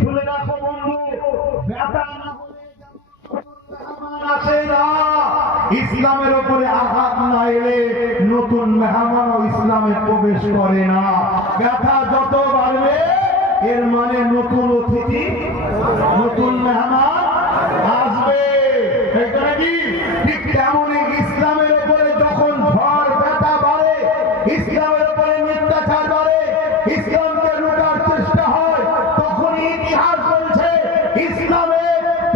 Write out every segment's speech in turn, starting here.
শুনে রাখো বন্ধু, ব্যথা না হলে মেহমান আসে না, ইসলামের উপরে আঘাত না এলে নতুন মেহমান ইসলামে প্রবেশ করে না। ব্যথা যত বাড়বে এর মানে নতুন অতিথি, নতুন মেহমান আসবে। ঠিক তেমনই ইসলামের উপরে যখন ঝড় ব্যথা বাড়ে, ইসলামের উপরে মিথ্যাচার বাড়ে, ইসলামকে লুটার চেষ্টা হয়, তখন ইতিহাস বলছে ইসলামে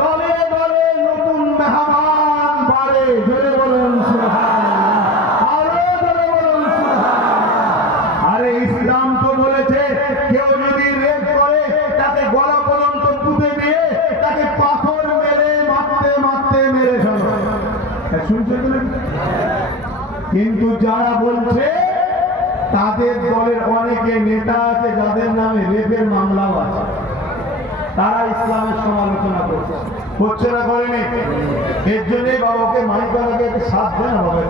দলে দলে নতুন মেহমান বাড়ে। জোরে বলেন সুবহানাল্লাহ, আরো জোরে বলেন সুবহানাল্লাহ। আরে ইসলাম তো বলেছে কেউ যদি রেপ করে তাকে গলা পর্যন্ত পুঁতে দিয়ে তাকে পাথর মেরে মারতে মারতে মেরে ফেলো। শুনছেন? কিন্তু যারা বলছে তাদের দলের অনেকে নেতা আছে যাদের নামে রেপের মামলাও আছে, তারা ইসলামের সমালোচনা করছে। হচ্ছে না, করেনি? এর জন্যই বাবাকে মাইকওয়ালাকে একটু সাথ দেন না বাবা।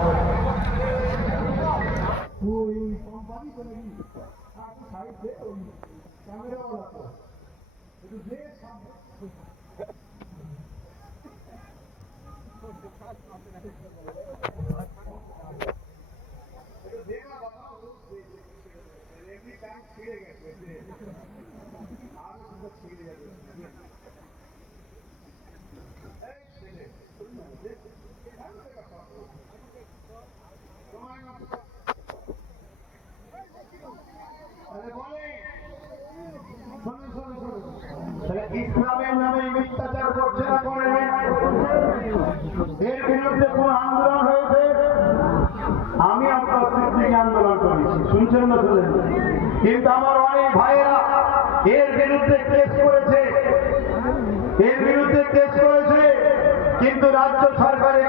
ইসলামের নামে মিথ্যাচার করছে না, করে এর বিরুদ্ধে কোন আন্দোলন হয়েছে? আমি আপনার সিদ্দিকী আন্দোলন করেছি, শুনছেন না? শুনলেন? কিন্তু আমার অনেক ভাইয়েরা এর বিরুদ্ধে কেস করেছে, কিন্তু রাজ্য সরকারের